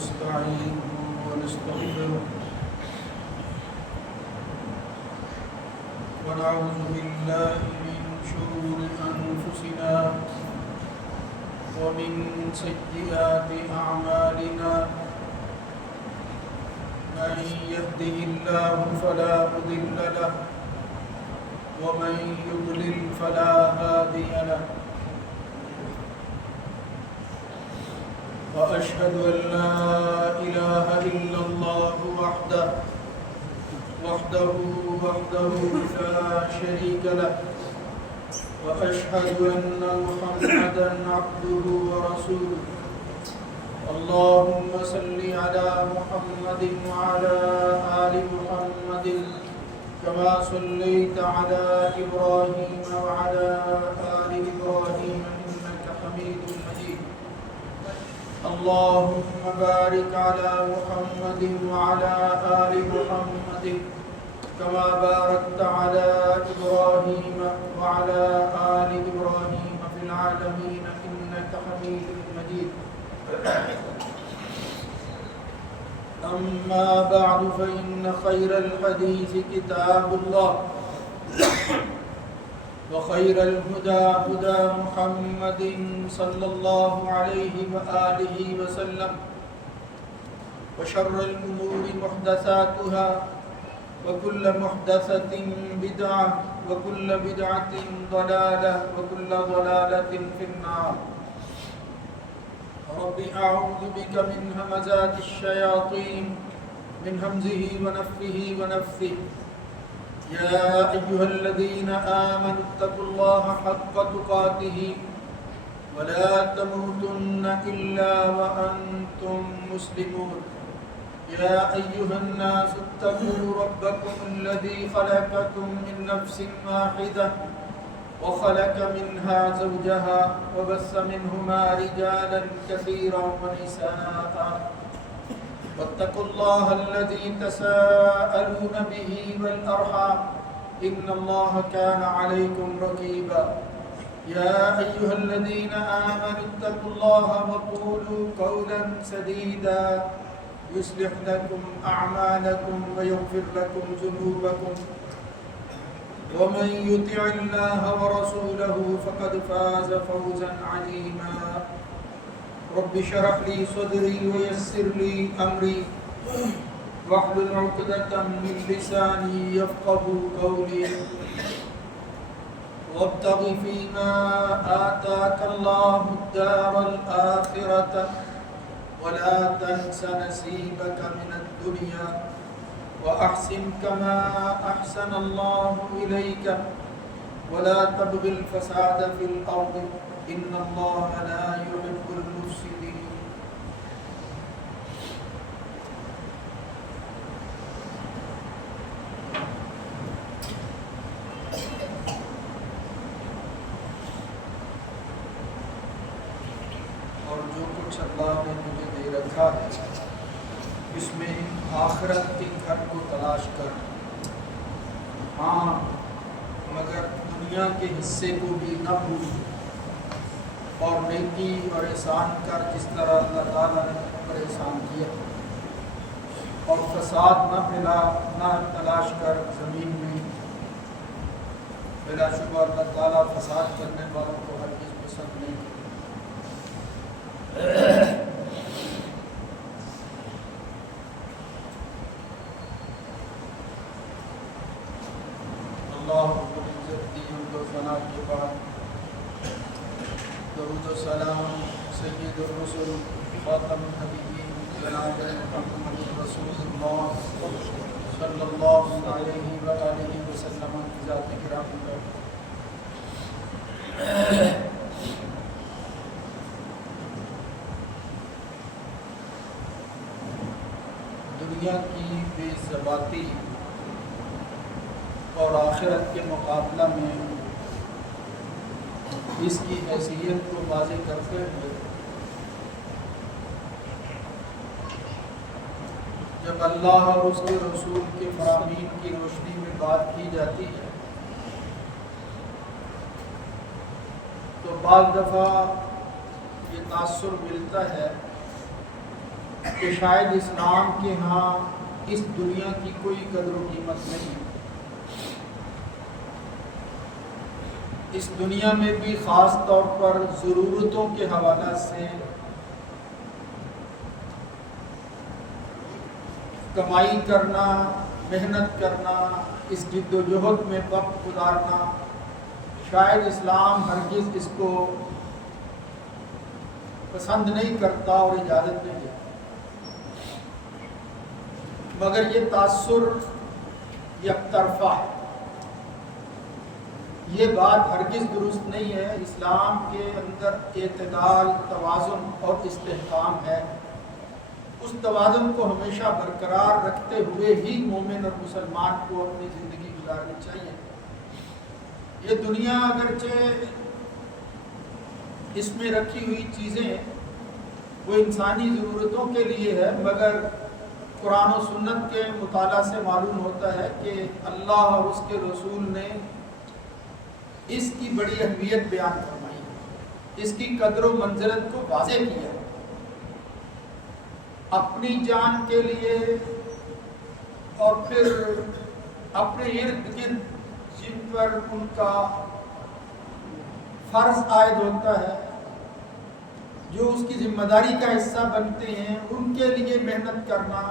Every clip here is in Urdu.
ونستعينه ونستغفره ونعوذ بالله من شرور أنفسنا ومن سيئات أعمالنا من يهده الله فلا مضل له ومن يضلل فلا هادي له وأشهد أن لا إله إلا الله وحده لا شريك له وأشهد أن محمدا عبده ورسوله اللهم صل على محمد وعلى آل محمد كما صليت على إبراهيم وعلى آل إبراهيم إنك حميد مجيد اللهم بارك على محمد وعلى آل محمد كما باركت على إبراهيم وعلى آل إبراهيم في العالمين إنك حميد مجيد أما بعد فإن خير الحديث كتاب الله وخير الهدى هدى محمد صلى الله عليه وآله وسلم وشر الأمور محدثاتها وكل محدثة بدعة وكل بدعة ضلالة وكل ضلالة في النار رب أعوذ بك من همزات الشياطين من همزه ونفخه ونفثه يا أيها الذين آمنوا اتقوا الله حق تقاته ولا تموتن إلا وأنتم مسلمون يا أيها الناس اتقوا ربكم الذي خلقكم من نفس واحدة وخلق منها زوجها وبث منهما رجالا كثيرا ونساء واتقوا الله الذي تساءلون به والأرحام إن الله كان عليكم رقيبا يا أيها الذين آمنوا اتقوا الله وقولوا قولا سديدا يصلح لكم أعمالكم ويغفر لكم ذنوبكم ومن يطع الله ورسوله فقد فاز فوزا عظيما رب اشرح لي صدري ويسر لي أمري واحلل عقدة من لساني يفقهوا قولي وابتغ فيما آتاك الله الدار الآخرة ولا تنس نصيبك من الدنيا وأحسن كما أحسن الله إليك ولا تبغ الفساد في الأرض إن الله لا يحب المفسدين اور جو کچھ اللہ نے مجھے دے رکھا ہے اس میں آخرت کے گھر کو تلاش کر ہاں مگر دنیا کے حصے کو بھی نہ بھول اور نیکی اور احسان کر جس طرح اللہ تعالیٰ نے پر احسان کیا اور فساد نہ تلاش کر زمین میں بلا شبہ اللہ تعالیٰ فساد کرنے والوں کو ہرگز پسند نہیں اللہ رب العزت کی حمد و ثنا کے بعد درود و سلام سید الرسل خاتم النبیین جناب محمد رسول اللہ صلی اللہ علیہ وآلہ وسلم کی ذات گرامی پر دنیا کی بے ثباتی اور آخرت کے مقابلہ میں اس کی حیثیت کو واضح کرتے ہوئے جب اللہ اور اس کے رسول کے فرامین کی روشنی میں بات کی جاتی ہے تو بعض دفعہ یہ تاثر ملتا ہے کہ شاید اسلام کے ہاں اس دنیا کی کوئی قدر و قیمت نہیں ہے. اس دنیا میں بھی خاص طور پر ضرورتوں کے حوالہ سے کمائی کرنا، محنت کرنا، اس جد و جہد میں وقت گزارنا، شاید اسلام ہرگز اس کو پسند نہیں کرتا اور اجازت نہیں دیتا. مگر یہ تاثر یک طرفہ ہے. یہ بات ہرگز درست نہیں ہے. اسلام کے اندر اعتدال، توازن اور استحکام ہے. اس توازن کو ہمیشہ برقرار رکھتے ہوئے ہی مومن اور مسلمان کو اپنی زندگی گزارنی چاہیے. یہ دنیا اگرچہ اس میں رکھی ہوئی چیزیں وہ انسانی ضرورتوں کے لیے ہے، مگر قرآن و سنت کے مطالعہ سے معلوم ہوتا ہے کہ اللہ اور اس کے رسول نے اس کی بڑی اہمیت بیان فرمائی ہے، اس کی قدر و منزلت کو واضح کیا ہے. اپنی جان کے لیے اور پھر اپنے ارد گرد جن پر ان کا فرض عائد ہوتا ہے، جو اس کی ذمہ داری کا حصہ بنتے ہیں، ان کے لیے محنت کرنا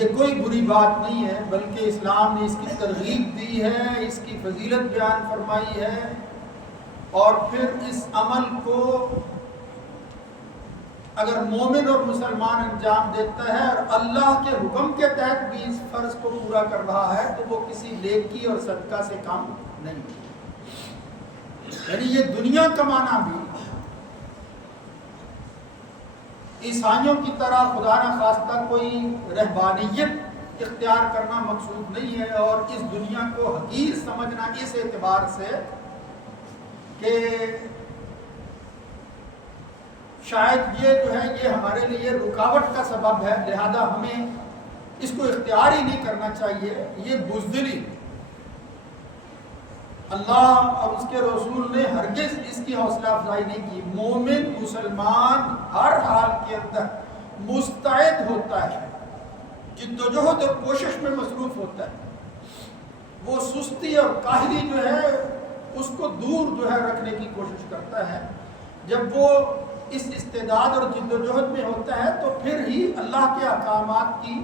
یہ کوئی بری بات نہیں ہے، بلکہ اسلام نے اس کی ترغیب دی ہے، اس کی فضیلت بیان فرمائی ہے. اور پھر اس عمل کو اگر مومن اور مسلمان انجام دیتا ہے اور اللہ کے حکم کے تحت بھی اس فرض کو پورا کر رہا ہے تو وہ کسی نیکی اور صدقہ سے کم نہیں. یعنی یہ دنیا کمانا بھی عیسائیوں کی طرح خدا نہ خواستہ کوئی رہبانیت اختیار کرنا مقصود نہیں ہے، اور اس دنیا کو حقیر سمجھنا اس اعتبار سے کہ شاید یہ جو ہے یہ ہمارے لیے رکاوٹ کا سبب ہے، لہذا ہمیں اس کو اختیار ہی نہیں کرنا چاہیے. یہ بزدلی اللہ اور اس کے رسول نے ہرگز اس کی حوصلہ افزائی نہیں کی. مومن مسلمان ہر حال کے اندر مستعد ہوتا ہے، جد و جہد اور کوشش میں مصروف ہوتا ہے. وہ سستی اور کاہلی جو ہے اس کو دور جو ہے رکھنے کی کوشش کرتا ہے. جب وہ اس استعداد اور جد و جہد میں ہوتا ہے تو پھر ہی اللہ کے احکامات کی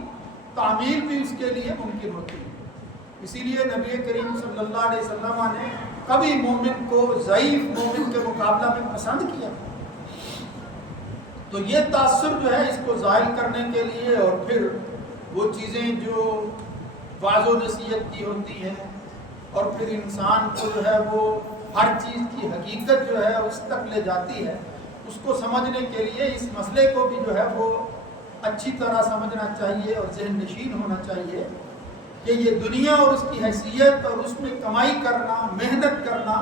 تعمیل بھی اس کے لیے ممکن ہوتی ہے. اسی لیے نبی کریم صلی اللہ علیہ وسلم نے کبھی مومن کو ضعیف مومن کے مقابلہ میں پسند کیا. تو یہ تاثر جو ہے اس کو زائل کرنے کے لیے اور پھر وہ چیزیں جو واضح و نصیحت کی ہوتی ہیں اور پھر انسان کو جو ہے وہ ہر چیز کی حقیقت جو ہے اس تک لے جاتی ہے، اس کو سمجھنے کے لیے اس مسئلے کو بھی جو ہے وہ اچھی طرح سمجھنا چاہیے اور ذہن نشین ہونا چاہیے کہ یہ دنیا اور اس کی حیثیت اور اس میں کمائی کرنا، محنت کرنا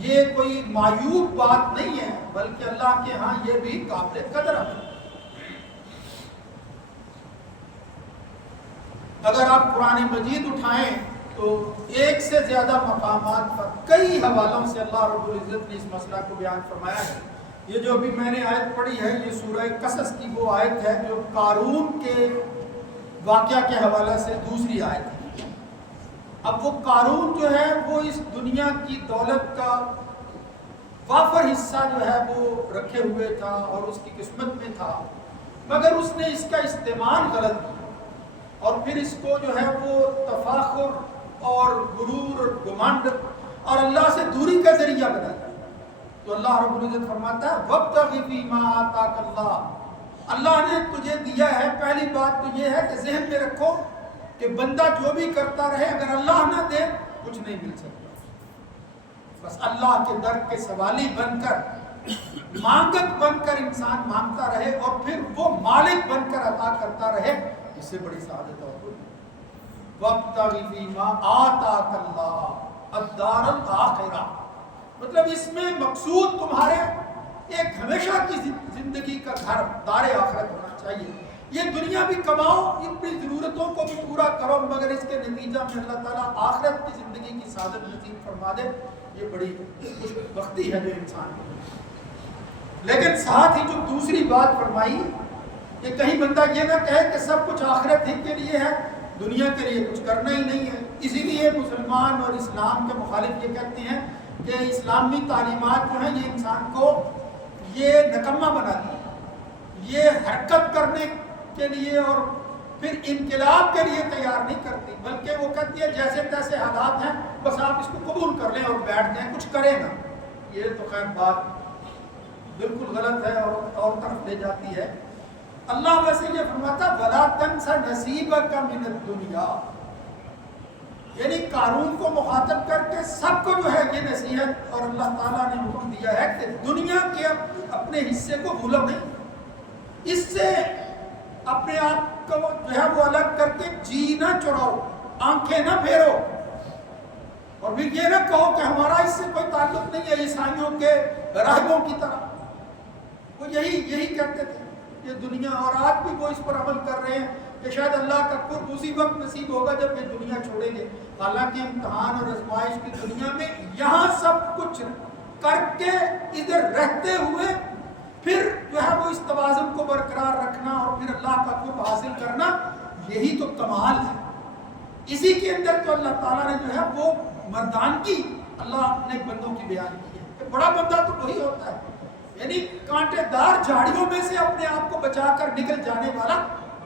یہ کوئی معیوب بات نہیں ہے، بلکہ اللہ کے ہاں یہ بھی قابل قدر ہے. اگر آپ قرآن مجید اٹھائیں تو ایک سے زیادہ مقامات پر کئی حوالوں سے اللہ رب العزت نے اس مسئلہ کو بیان فرمایا ہے. یہ جو ابھی میں نے آیت پڑھی ہے یہ سورہ قصص کی وہ آیت ہے جو قارون کے واقعہ کے حوالے سے دوسری آیت ہے. اب وہ قارون جو ہے وہ اس دنیا کی دولت کا وافر حصہ جو ہے وہ رکھے ہوئے تھا اور اس کی قسمت میں تھا، مگر اس نے اس کا استعمال غلط کیا اور پھر اس کو جو ہے وہ تفاخر اور غرور اور گمنڈ اور اللہ سے دوری کا ذریعہ بنا دیا. تو اللہ رب العزت فرماتا ہے وَابْتَغِ فِي مَا آتَاكَ اللَّهُ، اللہ نے تجھے دیا ہے. پہلی بات تو یہ ہے کہ ذہن میں رکھو کہ بندہ جو بھی کرتا رہے اگر اللہ نہ دے کچھ نہیں مل سکتا. بس اللہ کے در کے سوالی بن کر، مانگت بن کر انسان مانگتا رہے اور پھر وہ مالک بن کر عطا کرتا رہے، اس سے بڑی سعادت اور کوئی نہیں. وَابْتَغِ فِي مَا آتَاكَ اللَّهُ الدَّارَ الْآخِرَةَ، مطلب اس میں مقصود تمہارے ایک ہمیشہ کی زندگی کا گھر دار آخرت ہونا چاہیے. یہ دنیا بھی کماؤ، اپنی ضرورتوں کو بھی پورا کرو، مگر اس کے نتیجہ میں اللہ تعالیٰ آخرت کی زندگی کی سعادت نصیب فرما دے. یہ بڑی خوش بختی ہے جو انسان کو. لیکن ساتھ ہی جو دوسری بات فرمائی کہ کہیں بندہ یہ نہ کہے کہ سب کچھ آخرت ہی کے لیے ہے، دنیا کے لیے کچھ کرنا ہی نہیں ہے۔ اسی لیے مسلمان اور اسلام کے مخالف یہ کہتے ہیں کہ اسلامی تعلیمات جو ہیں یہ انسان کو یہ نکمہ بناتی ہے، یہ حرکت کرنے کے لیے اور پھر انقلاب کے لیے تیار نہیں کرتی، بلکہ وہ کہتی ہے جیسے تیسے حالات ہیں بس آپ اس کو قبول کر لیں اور بیٹھ جائیں، کچھ کریں نا۔ یہ تو خیر بات بالکل غلط ہے اور طرف لے جاتی ہے۔ اللہ ویسے یہ فرماتا وَلَا تَنْسَ نَصِيبَكَ مِنَ الدُّنْيَا، یعنی قارون کو مخاطب کر کے سب کو جو ہے یہ نصیحت اور اللہ تعالیٰ نے حکم دیا ہے کہ دنیا کے اپنے حصے کو بھولو نہیں، اس سے اپنے آپ کو جو ہے وہ الگ کر کے جی نہ چڑھاؤ، آنکھیں نہ پھیرو، اور پھر یہ نہ کہو کہ ہمارا اس سے کوئی تعلق نہیں ہے عیسائیوں کے راہبوں کی طرح۔ وہ یہی کہتے تھے یہ دنیا، اور آج بھی وہ اس پر عمل کر رہے ہیں کہ شاید اللہ کا قرب اسی وقت نصیب ہوگا جب یہ دنیا چھوڑیں گے۔ حالانکہ امتحان اور آزمائش کی دنیا میں یہاں سب کچھ کر کے ادھر رہتے ہوئے پھر جو ہے وہ اس توازن کو برقرار رکھنا اور پھر اللہ کا قرب حاصل کرنا، یہی تو کمال ہے۔ اسی کے اندر تو اللہ تعالیٰ نے جو ہے وہ مردانگی اللہ نے بندوں کی بیان کی ہے کہ بڑا بندہ تو وہی ہوتا ہے، یعنی کانٹے دار جھاڑیوں میں سے اپنے آپ کو بچا کر نکل جانے والا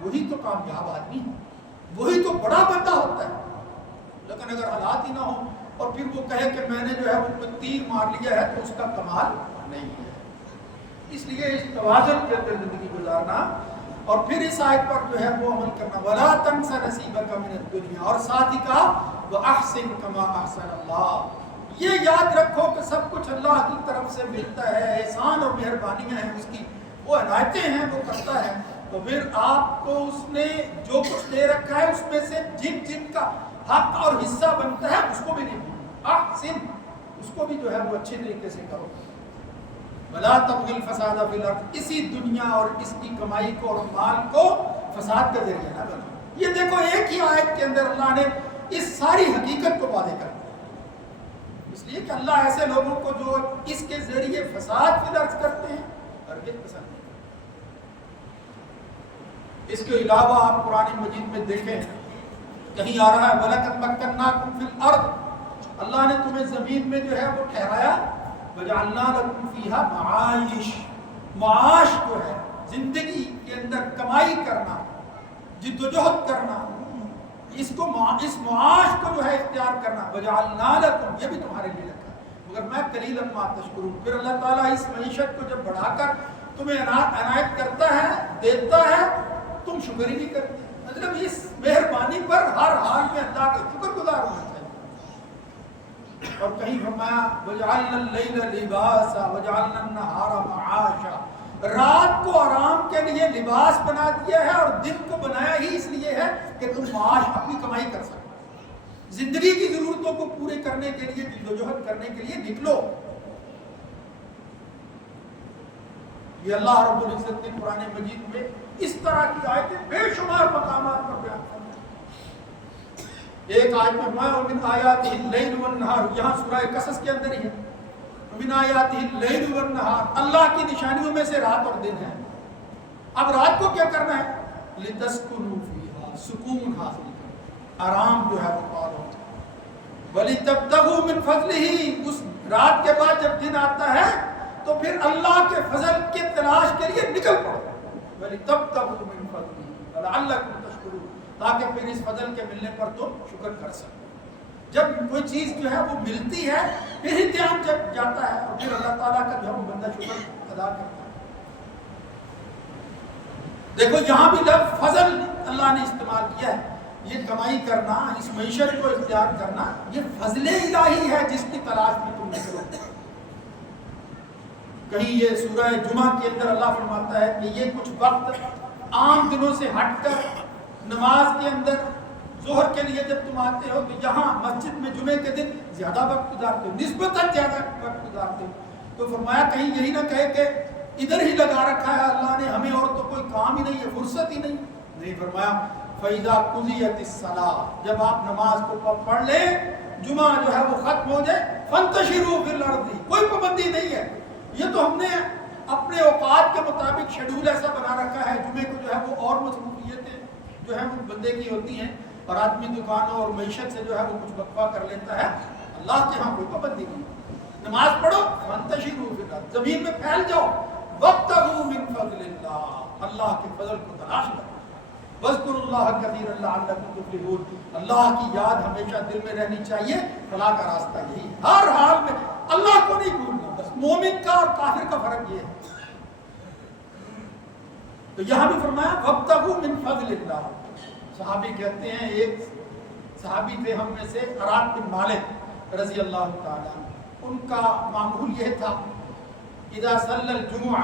وہی تو کامیاب آدمی ہے، وہی تو بڑا بندہ ہوتا ہے۔ لیکن اگر حالات ہی نہ ہوں اور پھر وہ کہے کہ میں نے جو ہے وہ تیر مار لیا ہے تو اس کا کمال نہیں ہے۔ اس لیے اس توازن کے اندر زندگی گزارنا اور پھر اس آیت پر جو ہے وہ عمل کرنا وَلَا تَنْسَ نَصِيبَكَ مِنَ الدُّنْيَا، اور ساتھ ہی کہا وَأَحْسِنْ كَمَا أَحْسَنَ اللَّهُ، یہ یاد رکھو کہ سب کچھ اللہ کی طرف سے ملتا ہے، احسان اور مہربانیاں ہیں اس کی، وہ عنایتیں ہیں وہ کرتا ہے، تو پھر آپ کو اس نے جو کچھ دے رکھا ہے اس میں سے جن جن کا حق اور حصہ بنتا ہے اس کو بھی نہیں بھولنا، احسن، اس کو بھی جو ہے وہ اچھے طریقے سے کرو۔ وَلَا تَبْغِ الْفَسَادَ فِي الْأَرْضِ، اسی دنیا اور اس کی کمائی کو اور مال کو فساد کا ذریعہ نہ بناؤ۔ یہ دیکھو ایک ہی آیت کے اندر اللہ نے اس ساری حقیقت کو واضح کر دیا، اس لیے کہ اللہ ایسے لوگوں کو جو اس کے ذریعے فساد فی الارض کرتے ہیں ہرگز پسند نہیں۔ اس کے علاوہ آپ قرآن مجید میں دیکھیں کہیں آ رہا ہے وَلَقَدْ مَكَّنَّاكُمْ فِي الْأَرْضِ، اللہ نے تمہیں زمین میں جو ہے وہ ٹھہرایا، وَجَعَلْنَا لَكُمْ فِيهَا مَعَائِشَ، معاش جو ہے زندگی کے اندر کمائی کرنا، جد و جہد کرنا، اس معاش کو جو ہے اختیار کرنا، وَجَعَلْنَا لَكُمْ، یہ بھی تمہارے لیے رکھا ہے مگر میں قلیلا ما تشکرون۔ پھر اللہ تعالیٰ اس معیشت کو جب بڑھا کر تمہیں عنایت کرتا ہے، دیتا ہے، تم شکر ہی نہیں کرتے۔ مطلب اس مہربانی پر ہر حال میں اللہ کا شکر گزار ہونا چاہیے۔ اور کہیں فرمایا وَجَعَلْنَا اللَّيْلَ لِبَاسًا وَجَعَلْنَا النَّهَارَ مَعَاشًا، رات کو آرام کے لیے لباس بنا دیا ہے اور دن کو بنایا ہی اس لیے ہے کہ تم معاش اپنی کمائی کر سکو، زندگی کی ضرورتوں کو پورے کرنے کے لیے جدوجہد کرنے کے لیے نکلو۔ یہ اللہ رب العزت نے قرآن مجید میں اس طرح کی آیتیں بے شمار مقامات پر بیان کی۔ ایک آیت میں فرمایا وَمِنْ آیَاتِهِ اللَّيْلُ وَالنَّهَارُ، یہاں سورہ قصص کے اندر ہی ہے، وَمِنْ آیَاتِهِ اللَّيْلُ وَالنَّهَارُ، اللہ کی نشانیوں میں سے رات اور دن ہے۔ اب رات کو کیا کرنا ہے؟ لِتَسْكُنُوا فِيهَا، سکون حاصل کرنا، آرام جو ہے وہ پالو، وَلِتَبْتَغُوا مِنْ فَضْلِهِ، اس رات کے بعد جب دن آتا ہے تو پھر اللہ کے فضل کے تلاش کے لیے نکل پڑو، وَلِتَبْتَغُوا مِنْ فَضْلِهِ وَلَعَلَّكُمْ تَشْكُرُونَ، تاکہ پھر اس فضل کے ملنے پر تم شکر کر سکو۔ جب کوئی چیز جو ہے وہ ملتی ہے پھر ہی دھیان جب جاتا ہے اور پھر اللہ تعالیٰ کا جو ہے وہ بندہ شکر ادا کرتا ہے۔ دیکھو یہاں بھی لفظ فضل اللہ نے استعمال کیا ہے، یہ کمائی کرنا، اس معیشت کو اختیار کرنا، یہ فضل الہی ہے جس کی تلاش میں تم نکلو۔ کہیں یہ سورہ جمعہ کے اندر اللہ فرماتا ہے کہ یہ کچھ وقت عام دنوں سے ہٹ کر نماز کے اندر ظہر کے لیے جب تم آتے ہو تو یہاں مسجد میں جمعے کے دن زیادہ وقت گزارتے ہو، نسبتاً زیادہ وقت گزارتے ہو، تو فرمایا کہیں یہی نہ کہے کہ ادھر ہی لگا رکھا ہے اللہ نے ہمیں اور تو کوئی کام ہی نہیں ہے، فرصت ہی نہیں فرمایا فَإِذَا قُضِيَتِ الصَّلَاةُ، جب آپ نماز کو پڑھ لیں، جمعہ جو ہے وہ ختم ہو جائے، فَانْتَشِرُوا فِي الْأَرْضِ، کوئی پابندی نہیں ہے، یہ تو ہم نے اپنے اوقات کے مطابق شیڈول ایسا بنا رکھا ہے، جمعے کو جو ہے وہ اور مصروفیتیں جو ہیں وہ بندے کی ہوتی ہیں، اور آدمی دکانوں اور معیشت سے جو ہے وہ کچھ وقفہ کر لیتا ہے. اللہ کے ہاں کوئی پابندی نہیں. نماز پڑھو، فانتشروا فی الارض، زمین میں پھیل جاؤ، وابتغوا من فضل اللہ، اللہ کے فضل کو تلاش کرو. واذکروا اللہ کثیرا لعلکم تفلحون، اللہ کی یاد ہمیشہ دل میں رہنی چاہیے. فلاح کا راستہ یہی، ہر حال میں اللہ کو نہیں بھولنا. بس مومن کا اور کافر کا فرق یہ ہے. تو یہاں بھی فرمایا وابتغوا من فضل اللہ. صحابی کہتے ہیں، ایک صحابی تھے ہم میں سے عراق بن مالک رضی اللہ تعالیٰ عنہ، ان کا معمول یہ تھا اذا صلی الجمعہ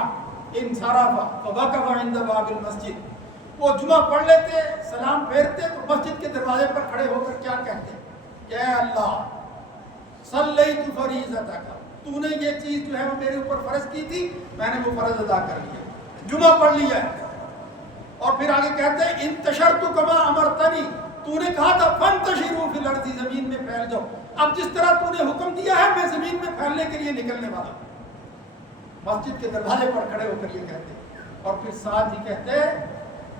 انصرف فوقف عند باب المسجد، وہ جمعہ پڑھ لیتے، سلام پھیرتے تو مسجد کے دروازے پر کھڑے ہو کر کیا کہتے کہ اے اللہ صلیت فریضتک، تو نے یہ چیز جو ہے وہ میرے اوپر فرض کی تھی، میں نے وہ فرض ادا کر لیا، جمعہ پڑھ لیا ہے. اور پھر آگے کہتے ہیں انتشرت کما امرتنی، تو نے کہا تھا فانتشروا فی الارض، زمین میں پھیل جاؤ، اب جس طرح تو نے حکم دیا ہے میں زمین میں پھیلنے کے لیے نکلنے والا ہوں. مسجد کے دروازے پر کھڑے ہو کر یہ کہتے. اور پھر ساتھ ہی کہتے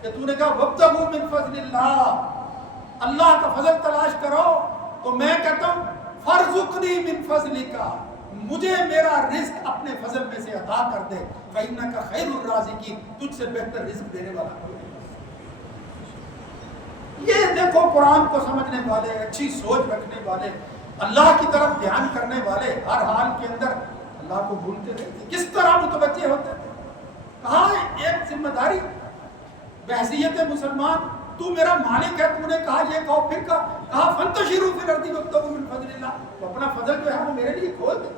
کہ تو نے کہا وابتغوا من فضل اللہ، اللہ کا فضل تلاش کرو، تو میں کہتا ہوں فارزقنی من فضلک، مجھے میرا رزق اپنے فضل میں سے عطا کر دے. فإنک خیر الرازقین، تجھ سے بہتر رزق دینے والا کوئی نہیں. یہ دیکھو قرآن کو سمجھنے والے، اچھی سوچ رکھنے والے، اللہ کی طرف دھیان کرنے والے ہر حال کے اندر اللہ کو بھولتے رہتے، کس طرح متوجہ ہوتے تھے. کہاں ایک ذمہ داری بحیثیت مسلمان، تو میرا مالک ہے، تو نے کہا یہ کہو، پھر کہا فانتشروا فی الارض وابتغوا من فضل اللہ، تو اپنا فضل جو ہے وہ میرے لیے کھول دے.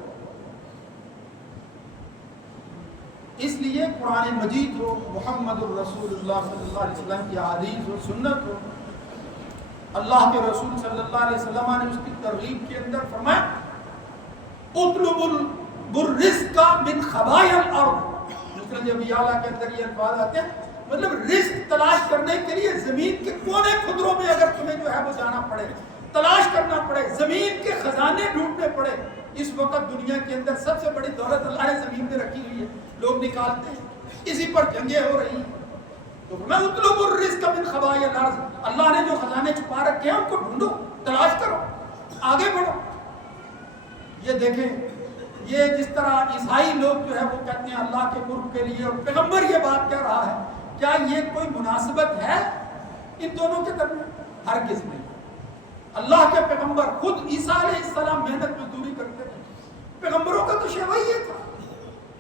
اس لیے قرآن مجید ہو، محمد الرسول اللہ صلی اللہ علیہ وسلم کی احادیث ہو، سنت ہو، اللہ کے رسول صلی اللہ علیہ وسلم نے اس کی ترغیب کے اندر فرمایا اطلب الرزق من خبایا الارض. مسلم ابی اعلیٰ کے اندر یہ الفاظ آتے ہیں، مطلب رزق تلاش کرنے کے لیے زمین کے کونے خدروں میں اگر تمہیں جو ہے وہ جانا پڑے، تلاش کرنا پڑے، زمین کے خزانے ڈھونڈنے پڑے. اس وقت دنیا کے اندر سب سے بڑی دولت اللہ نے زمین میں رکھی ہوئی ہے، لوگ نکالتے ہیں، اسی پر جنگیں ہو رہی ہیں. تو میں اطلب الرزق من خبایا الارض، اللہ نے جو خزانے چھپا رکھے ہیں ان کو ڈھونڈو، تلاش کرو، آگے بڑھو. یہ دیکھیں، یہ جس طرح عیسائی لوگ جو ہے وہ کہتے ہیں اللہ کے قرب کے لیے، اور پیغمبر یہ بات کہہ رہا ہے، کیا یہ کوئی مناسبت ہے ان دونوں کے درمیان؟ ہرگز نہیں. اللہ کے پیغمبر خود عیسیٰ علیہ السلام محنت مزدوری کرتے تھے. پیغمبروں کا تو شیوہ یہ تھا،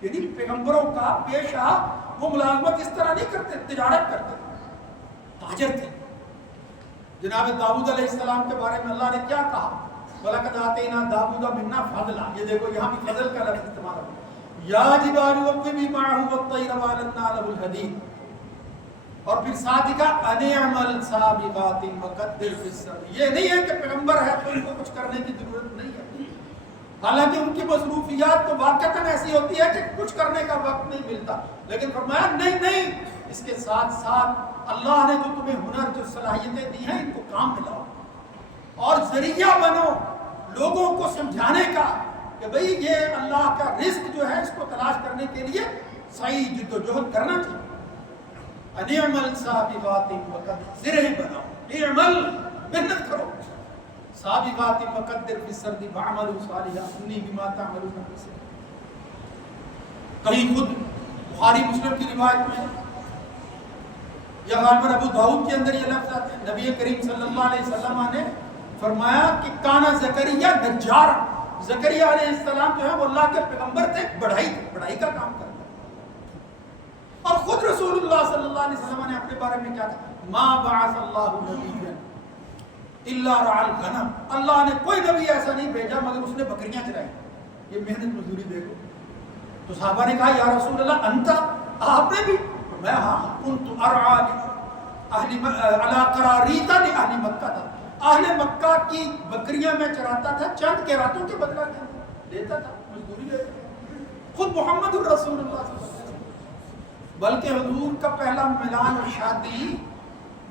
یعنی پیغمبروں کا پیشہ وہ ملازمت اس طرح نہیں کرتے، تجارت کرتے تھے، تاجر تھے. جناب داؤد علیہ السلام کے بارے میں اللہ نے کیا کہا؟ وَلَقَدْ آتَيْنَا دَاوُودَ مِنَّا فَضْلًا. یہ دیکھو یہاں بھی فضل کا لفظ استعمال ہو. یا جبال اوبی معه والطير وَأَلَنَّا لَهُ الْحَدِيدَ. اور پھر ساتھ ہی کہا أَنِ اعْمَلْ سَابِغَاتٍ وَقَدِّرْ فِي السَّبْرِ. یہ نہیں ہے کہ پیغمبر ہے تو ان کو کچھ کرنے کی ضرورت نہیں ہے، حالانکہ ان کی مصروفیات تو واقعتاً ایسی ہوتی ہے کہ کچھ کرنے کا وقت نہیں ملتا. لیکن فرمایا نہیں، اس کے ساتھ ساتھ اللہ نے جو تمہیں ہنر، جو صلاحیتیں دی ہیں، ان کو کام میں لاؤ اور ذریعہ بنو لوگوں کو سمجھانے کا کہ بھئی یہ اللہ کا رزق جو ہے اس کو تلاش کرنے کے لیے صحیح جد و جہد کرنا چاہیے. اعمل سابغات وقدر بناؤ، اعمل محنت کرو، سابغات وقدر فی السرد واعملوا صالحا انی بما تعملون بصیر. کہیں خود بخاری مسلم کی روایت میں یا غالباً ابو داؤد کے اندر یہ لفظ آتے ہیں، نبی کریم صلی اللہ علیہ وسلم نے فرمایا کہ کانا زکریا نجار، زکریا علیہ السلام جو ہے وہ اللہ کے پیغمبر تھے، بڑھائی کا کام کرتے. اور خود رسول اللہ صلی اللہ علیہ وسلم نے اپنے بارے میں کیا کہا؟ ما بعث اللہ نبیا الا رعى الغنم. اللہ نے کوئی نبی ایسا نہیں بھیجا مگر اس نے بکریاں چرائی. یہ محنت مزدوری دیکھو. تو صحابہ نے کہا یا رسول اللہ انت، آپ نے بھی؟ میں ہاں، کنت ارعى علی قراریط لاہل مکہ تھا، اہل مکہ کی بکریاں میں چراتا تھا، چند کے راتوں کے بدلہ لیتا تھا، مزدوری لیتا تھا. خود محمد الرسول اللہ صلی اللہ علیہ وسلم. بلکہ حضور کا پہلا ملان اور شادی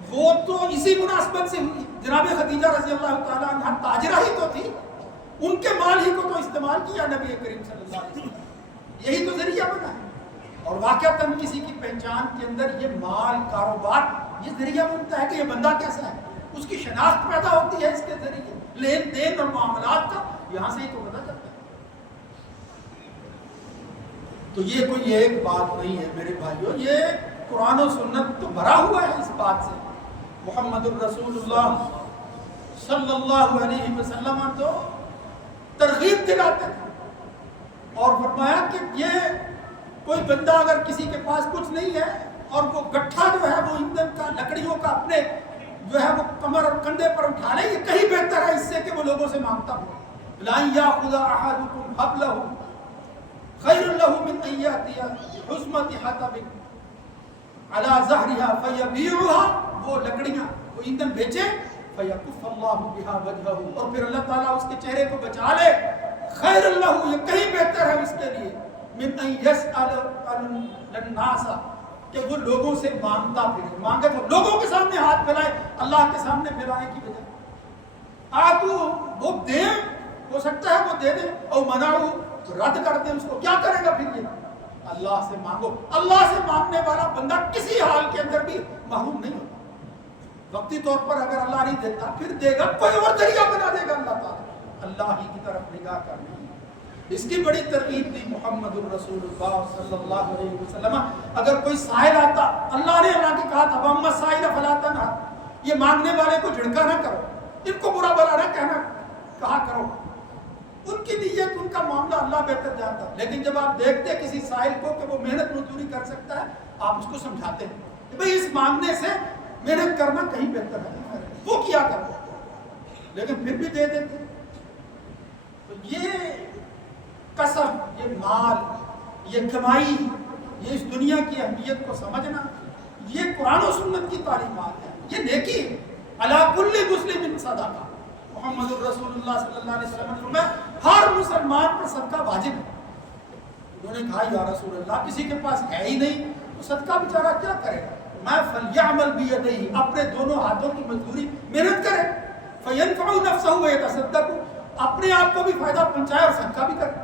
وہ تو اسی مناسبت سے ہوئی. جناب خدیجہ رضی اللہ تعالیٰ عنہ تاجرہ ہی تو تھی، ان کے مال ہی کو تو استعمال کیا نبی کریم صلی اللہ علیہ وسلم. یہی تو ذریعہ بنا ہے. اور واقعتاً کسی کی پہچان کے اندر یہ مال، کاروبار یہ ذریعہ بنتا ہے کہ یہ بندہ کیسا ہے، اس کی شناخت پیدا ہوتی ہے اس کے ذریعے، لین دین اور معاملات کا یہاں سے ہی تو پتہ چلتا ہے۔ تو یہ کوئی ایک بات نہیں ہے میرے بھائیوں، یہ قرآن و سنت تو بھرا ہوا ہے اس بات سے۔ محمد الرسول اللہ صلی اللہ علیہ وسلم تو ترغیب دلاتے تھے اور فرمایا کہ یہ کوئی بندہ اگر کسی کے پاس کچھ نہیں ہے اور وہ گٹھا جو ہے وہ ایندھن کا، لکڑیوں کا اپنے جو ہے وہ کمر اور کندھے پر اٹھا لے، یہ کہیں بہتر ہے اس سے کہ وہ لوگوں سے مانگتا ہو۔ لا یاخذ احدکم حبلہ خیر لہ من ان یأتی بحزمۃ حطب علی ظہرها فیبیعها، وہ لکڑیاں وہ ایندھن بیچے، فیکف اللہ بها وجہہ، اور پھر اللہ تعالیٰ اس کے چہرے کو بچا لے، خیر لہ، یہ کہیں بہتر ہے اس کے لیے، من ان یسأل الناس، کہ وہ لوگوں سے مانگتا پھرے، مانگے تو لوگوں کے سامنے ہاتھ پھیلائے، اللہ کے سامنے پھیلانے کی بجائے آتو وہ دیں، ہو سکتا ہے وہ دے دیں، اور منعو رد کر دیں اس کو، کیا کرے گا پھر یہ؟ اللہ سے مانگو۔ اللہ سے مانگنے والا بندہ کسی حال کے اندر بھی محروم نہیں ہوتا۔ وقتی طور پر اگر اللہ نہیں دیتا پھر دے گا، کوئی اور ذریعہ بنا دے گا اللہ تعالیٰ، اللہ ہی کی طرف نگاہ کرنا۔ اس کی بڑی ترغیب دی محمد الرسول اللہ صلی اللہ علیہ وسلم۔ اگر کوئی سائل آتا، اللہ نے کی کہا تھا وَأَمَّا السَّائِلَ فَلَا تَنْهَرْ، یہ مانگنے والے کو جھڑکا نہ کرو، ان کو برا بھلا نہ کہا کرو، ان کی نیت ان کا معاملہ اللہ بہتر جانتا ہے۔ لیکن جب آپ دیکھتے کسی سائل کو کہ وہ محنت مزدوری کر سکتا ہے، آپ اس کو سمجھاتے ہیں کہ بھئی اس مانگنے سے محنت کرنا کہیں بہتر ہے، وہ کیا کرو، لیکن پھر بھی دے دیتے۔ تو یہ کسب، یہ مال، یہ کمائی، یہ اس دنیا کی اہمیت کو سمجھنا، یہ قرآن و سنت کی تعلیمات ہے، یہ نیکی ہے۔ علی کل مسلم صدقہ، محمد الرسول اللہ صلی اللہ علیہ وسلم میں ہر مسلمان پر صدقہ واجب ہے۔ انہوں نے کہا یا رسول اللہ کسی کے پاس ہے ہی نہیں تو صدقہ بیچارہ کیا کرے گا؟ میں فلیعمل بیدیہ، اپنے دونوں ہاتھوں کی مزدوری محنت کرے، فینفع نفسہ ویتصدق، اپنے آپ کو بھی فائدہ پہنچائے اور صدقہ بھی کرے۔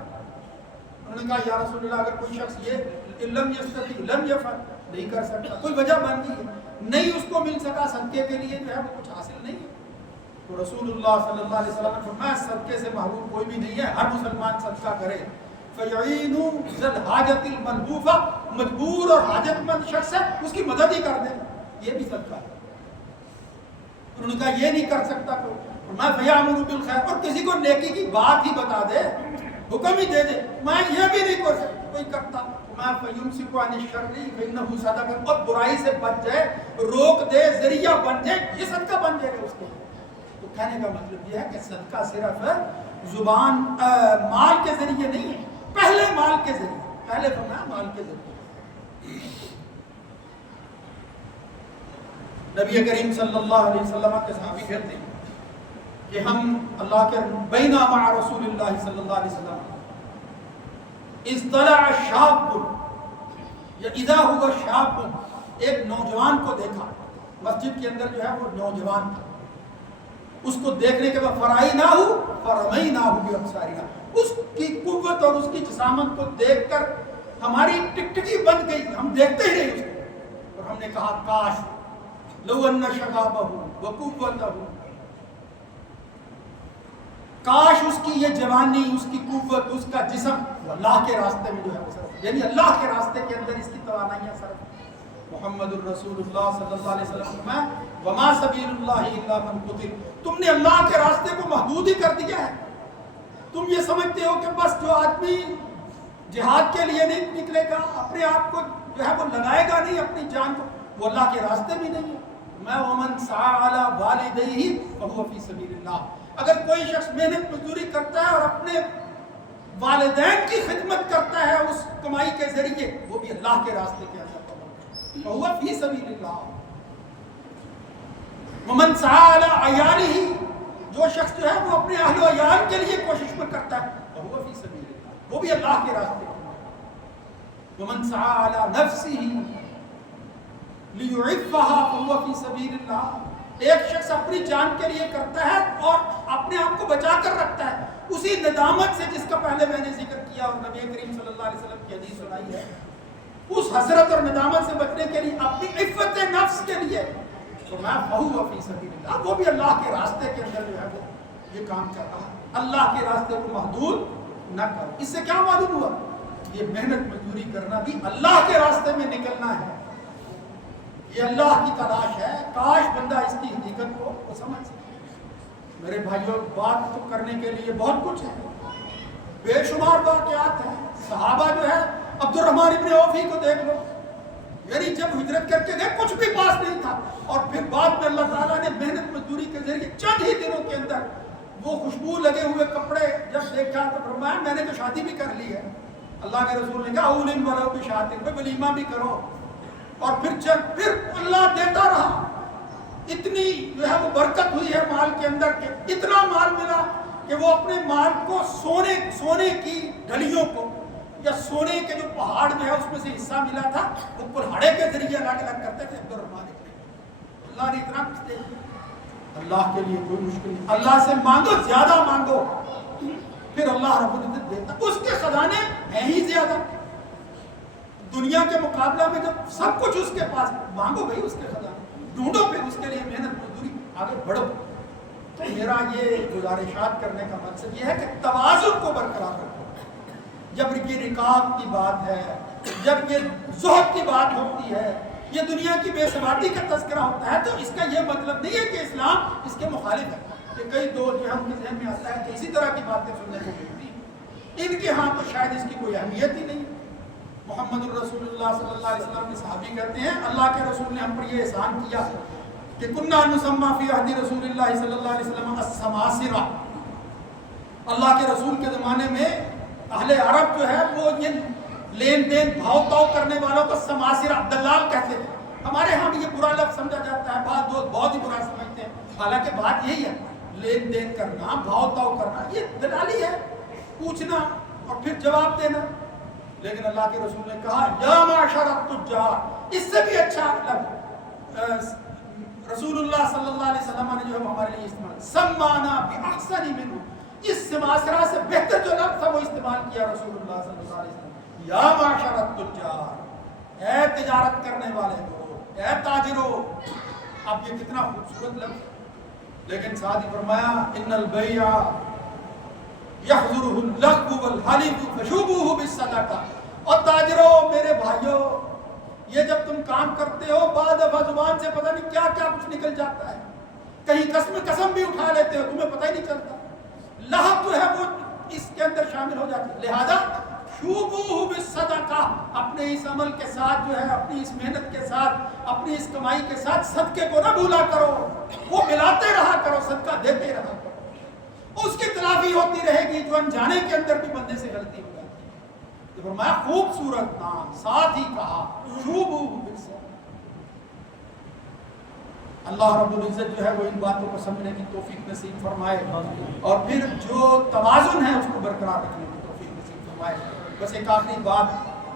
انہوں نے کہا یا رسول اللہ اگر کوئی شخص یہ لم یستطیع لم یفعل، نہیں کر سکتا، کوئی وجہ بن گئی ہے، نہیں اس کو مل سکا صدقے کے لیے جو ہے وہ کچھ حاصل نہیں ہے، تو رسول اللہ صلی اللہ علیہ وسلم نے فرمایا صدقے سے محروم کوئی بھی نہیں ہے، ہر مسلمان صدقہ کرے۔ فَيَعِينُ ذَا الْحَاجَةِ الْمَلْهُوفَ، مجبور اور حاجت مند شخص ہے اس کی مدد ہی کر دے، یہ بھی صدقہ ہے۔ انہوں نے کہا یہ نہیں کر سکتا کوئی، فرمایا فَيَأْمُرُ بِالْخَيْرِ، اور کسی کو نیکی کی بات ہی بتا دے، حکم ہی دے دے، میں یہ بھی نہیں کر سکتا کوئی کرتا، میں فَيُمْسِكُ عَنِ الشَّرِّ فَإِنَّهُ صَدَقَةٌ، اور برائی سے بچ جائے، روک دے، ذریعہ بن جائے، یہ صدقہ بن جائے گا اس کے لیے۔ تو کہنے کا مطلب یہ ہے کہ صدقہ صرف زبان مال کے ذریعے نہیں ہے، پہلے مال کے ذریعے، پہلے فرمایا مال کے ذریعے۔ نبی کریم صلی اللہ علیہ وسلم کے صحابی کہتے ہیں کہ ہم اللہ کے بینا مع رسول اللہ صلی اللہ علیہ وسلم اطلع شاب، یا اذا هو شاب، ایک نوجوان کو دیکھا، مسجد کے اندر جو ہے وہ نوجوان تھا، اس کو دیکھنے کے بعد فرعیناہ فرمیناہ بابصارنا، اس کی قوت اور اس کی جسامت کو دیکھ کر ہماری ٹکٹکی بن گئی، ہم دیکھتے ہی رہے اس کو، اور ہم نے کہا کاش لو ان شبابہ وقوتہ، کاش اس کی یہ جوانی، اس کی قوت، اس کا جسم اللہ کے راستے میں جو ہے صرف، یعنی اللہ کے راستے کے اندر اس کی توانائیاں صرف۔ محمد الرسول اللہ صلی اللہ علیہ وسلم میں وما سبیل اللہ الا من قتل، تم نے اللہ کے راستے کو محدود ہی کر دیا ہے، تم یہ سمجھتے ہو کہ بس جو آدمی جہاد کے لیے نہیں نکلے گا، اپنے آپ کو جو ہے وہ لگائے گا نہیں، اپنی جان کو، وہ اللہ کے راستے بھی نہیں ہے۔ میں ومن سعى على والديه فهو في سبيل اللہ، اگر کوئی شخص محنت مزدوری کرتا ہے اور اپنے والدین کی خدمت کرتا ہے اس کمائی کے ذریعے، وہ بھی اللہ کے راستے کے اندر فهو في سبيل اللہ۔ ومن سعى على عياله، جو شخص جو ہے وہ اپنے اہل و عیال کے لیے کوشش میں کرتا ہے، فهو في سبيل اللہ، وہ بھی اللہ کے راستے کے اندر۔ ومن سعى على نفسه لِيُعِفَّهَا فَهُوَ فِي سَبِيلِ اللَّهِ، ایک شخص اپنی جان کے لیے کرتا ہے اور اپنے آپ کو بچا کر رکھتا ہے اسی ندامت سے جس کا پہلے میں نے ذکر کیا اور نبی کریم صلی اللہ علیہ وسلم کی حدیث سنائی ہے اس حسرت اور ندامت سے بچنے کے لیے، اپنی عفت نفس کے لیے، تو میں فہو فی سبیل اللہ، وہ بھی اللہ کے راستے کے اندر جو ہے وہ یہ کام کر رہا ہے۔ اللہ کے راستے کو محدود نہ کرو۔ اس سے کیا معلوم ہوا؟ یہ محنت مزدوری کرنا بھی اللہ کے راستے میں نکلنا ہے، یہ اللہ کی تلاش ہے۔ کاش بندہ اس کی حقیقت کو سمجھ سکے۔ میرے بھائیوں، بات تو کرنے کے لیے بہت کچھ ہے، بے شمار واقعات ہیں۔ صحابہ جو ہے، عبد الرحمن ابن عوفی کو دیکھ لو، یعنی جب ہجرت کر کے گئے کچھ بھی پاس نہیں تھا، اور پھر بعد میں اللہ تعالیٰ نے محنت مزدوری کے ذریعے چند ہی دنوں کے اندر وہ خوشبو لگے ہوئے کپڑے جب دیکھا تو فرمایا میں نے تو شادی بھی کر لی ہے۔ اللہ کے رسول نے کہا اولن ولو بشاتن، کوئی ولیمہ بھی کرو، اور پھر اللہ دیتا رہا۔ اتنی جو ہے وہ برکت ہوئی ہے مال کے اندر کہ اتنا مال ملا کہ وہ اپنے مال کو سونے کی ڈھلیوں کو یا سونے کے جو پہاڑ جو ہے اس میں سے حصہ ملا تھا، وہ کلہاڑے کے ذریعے الگ الگ کرتے تھے عبد الرحمن۔ اللہ نے اتنا کچھ دے دیا۔ اللہ کے لیے کوئی مشکل نہیں، اللہ سے مانگو، زیادہ مانگو، پھر اللہ رب العزت دیتا۔ اس کے خزانے ہیں ہی زیادہ دنیا کے مقابلہ میں، جب سب کچھ اس کے پاس، مانگو بھائی اس کے خزانے، ڈھونڈو، پھر اس کے لیے محنت مزدوری، آگے بڑھو۔ تو میرا یہ گزارشات کرنے کا مقصد یہ ہے کہ توازن کو برقرار رکھو۔ جب یہ رکاب کی بات ہے، جب یہ زہد کی بات ہوتی ہے، یہ دنیا کی بے ثباتی کا تذکرہ ہوتا ہے، تو اس کا یہ مطلب نہیں ہے کہ اسلام اس کے مخالف ہے۔ کہ کئی دوست جو ہم کے ذہن میں آتا ہے کہ اسی طرح کی باتیں سننے کو ملتی ہیں، ان کے ہاں تو شاید اس کی کوئی اہمیت ہی نہیں۔ محمد الرسول اللہ صلی اللہ علیہ وسلم کے صحابی کہتے ہیں اللہ کے رسول نے ہم پر یہ احسان کیا کہ کننا نسمّا فی عہد رسول اللہ صلی اللہ علیہ وسلم السماسرہ۔ اللہ کے رسول کے زمانے میں اہل عرب جو ہے وہ یہ لین دین بھاؤ تاؤ کرنے والوں کو سماسرہ، دلال کہتے تھے۔ ہمارے ہاں بھی یہ برا لفظ سمجھا جاتا ہے، بعض دوست بہت ہی برا سمجھتے ہیں، حالانکہ بات یہی ہے، لین دین کرنا، بھاؤ تاؤ کرنا، یہ دلالی ہے، پوچھنا اور پھر جواب دینا۔ لیکن اللہ کے رسول نے کہا یا معشر التجار، اس سے بھی اچھا لفظ رسول اللہ صلی اللہ علیہ وسلم نے جو ہے ہمارے لیے استعمال، سمانا باحسن منہ، اس سماسرہ سے بہتر جو لفظ تھا وہ استعمال کیا رسول اللہ صلی اللہ علیہ وسلم، یا معشر التجار، اے تجارت کرنے والے لوگ، اے تاجروں۔ اب یہ کتنا خوبصورت لفظ، لیکن ساتھ ہی فرمایا ان البیع یحضرہ اللغو والحلف فشوبوہ بالصدقہ۔ اور تاجروں، میرے بھائیوں، یہ جب تم کام کرتے ہو بعض دفعہ زبان سے پتہ نہیں کیا کیا کچھ نکل جاتا ہے، کہیں قسم بھی اٹھا لیتے ہو، تمہیں پتہ ہی نہیں چلتا، لہب جو ہے وہ اس کے اندر شامل ہو جاتی ہے۔ لہذا شوبوہ بالصدقہ، اپنے اس عمل کے ساتھ جو ہے، اپنی اس محنت کے ساتھ، اپنی اس کمائی کے ساتھ صدقے کو نہ بھولا کرو، وہ ملاتے رہا کرو، صدقہ دیتے رہا کرو، اس کی تلافی ہوتی رہے گی جو انجانے کے اندر بھی بندے سے غلطی ہو جاتی ہے۔ تو فرمایا خوبصورت نام، ساتھ ہی کہا شوبوہ بالصدقہ۔ اللہ رب العزت جو ہے وہ ان باتوں کو سمجھنے کی توفیق نصیب فرمائے، اور پھر جو توازن ہے اس کو برقرار رکھنے کی توفیق نصیب فرمائے۔ بس ایک آخری بات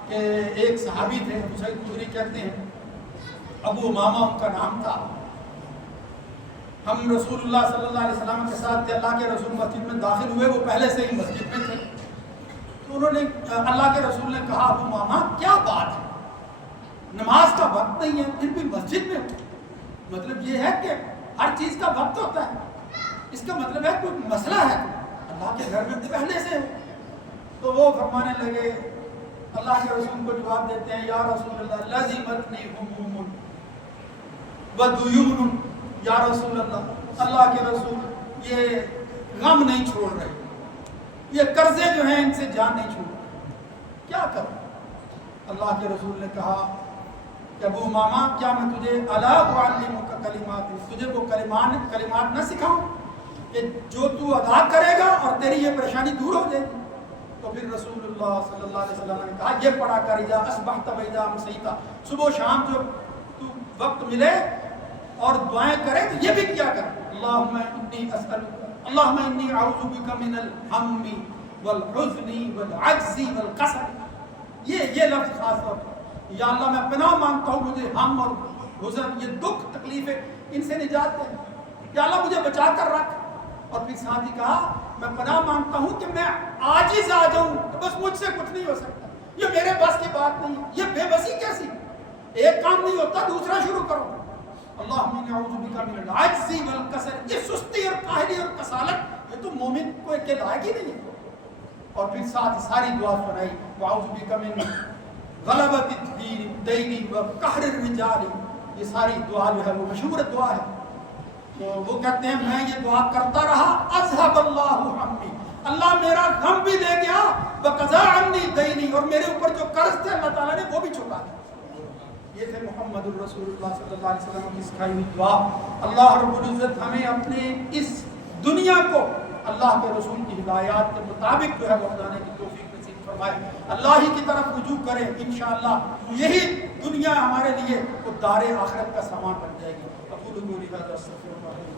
کہ ایک صحابی تھے، ابو سعید خدری کہتے ہیں، ابو امامہ ان کا نام تھا، ہم رسول اللہ صلی اللہ علیہ وسلم کے ساتھ تھے، اللہ کے رسول مسجد میں داخل ہوئے، وہ پہلے سے ہی مسجد میں تھے، تو انہوں نے اللہ کے رسول نے کہا ابو امامہ کیا بات ہے، نماز کا وقت نہیں ہے پھر بھی مسجد میں ہو؟ مطلب یہ ہے کہ ہر چیز کا وقت ہوتا ہے، اس کا مطلب ہے کوئی مسئلہ ہے، اللہ کے گھر میں پہلے سے ہو۔ تو وہ فرمانے لگے، اللہ کے رسول کو جواب دیتے ہیں، یا رسول اللہ لزمتنی ہموم ودیون، یا رسول اللہ، اللہ کے رسول یہ غم نہیں چھوڑ رہے، یہ قرضے جو ہیں ان سے جان نہیں چھوڑ رہے، کیا کروں؟ اللہ کے رسول نے کہا کہ ابو امامہ کیا میں تجھے الا اعلمک کلمات، تجھے وہ کلمات نہ سکھاؤں کہ جو تو ادا کرے گا اور تیری یہ پریشانی دور ہو جائے گی؟ تو پھر رسول اللہ صلی اللہ علیہ وسلم نے کہا یہ پڑھا کر اذا اصبحت و اذا امسیت، صبح و شام جو تو وقت ملے اور دعائیں کرے تو یہ بھی کیا کر، اللہم انی اسألک، اللہم انی اعوذ بک من الہم والحزن والعجز والکسل، یہ لفظ خاص طور پر، یا اللہ میں پناہ مانگتا ہوں مجھے ہم اور حزن، یہ دکھ تکلیفیں ان سے نجات دے، یا اللہ مجھے بچا کر رکھ۔ اور پھر ساتھ ہی کہا میں پناہ مانگتا ہوں کہ میں عاجز آ جاؤں، کہ بس مجھ سے کچھ نہیں ہو سکتا، یہ میرے بس کی بات نہیں ہے، یہ بے بسی کیسی؟ ایک کام نہیں ہوتا دوسرا شروع کرو. اللہم انی اعوذ بک من العجز والکسل، یہ سستی اور کاہلی اور کسالت یہ تو مومن کو کے لائق ہی نہیں ہے. اور پھر ساتھ ساری دعا سنائی، واعوذ بک من غلبۃ الدین وقہر الرجال. یہ ساری دعا جو ہے وہ مشہور دعا ہے. تو وہ کہتے ہیں میں یہ دعا کرتا رہا، اذهب اللہ ہمی، اللہ میرا غم بھی لے گیا، وقضى عنی دینی، اور میرے اوپر جو قرض تھے اللہ تعالیٰ نے وہ بھی چکا دیا. یہ تھے محمد الرسول اللہ صلی اللہ علیہ وسلم کی سکھائی ہوئی دعا. اللہ رب العزت ہمیں اپنے اس دنیا کو اللہ کے رسول کی ہدایات کے مطابق جو ہے وہ بنانے کی توفیق نصیب فرمائے. اللہ ہی کی طرف رجوع کریں، انشاءاللہ یہی دنیا ہمارے لیے وہ دار آخرت کا سامان بن جائے گی. اقول قولی ھذا استغفر اللہ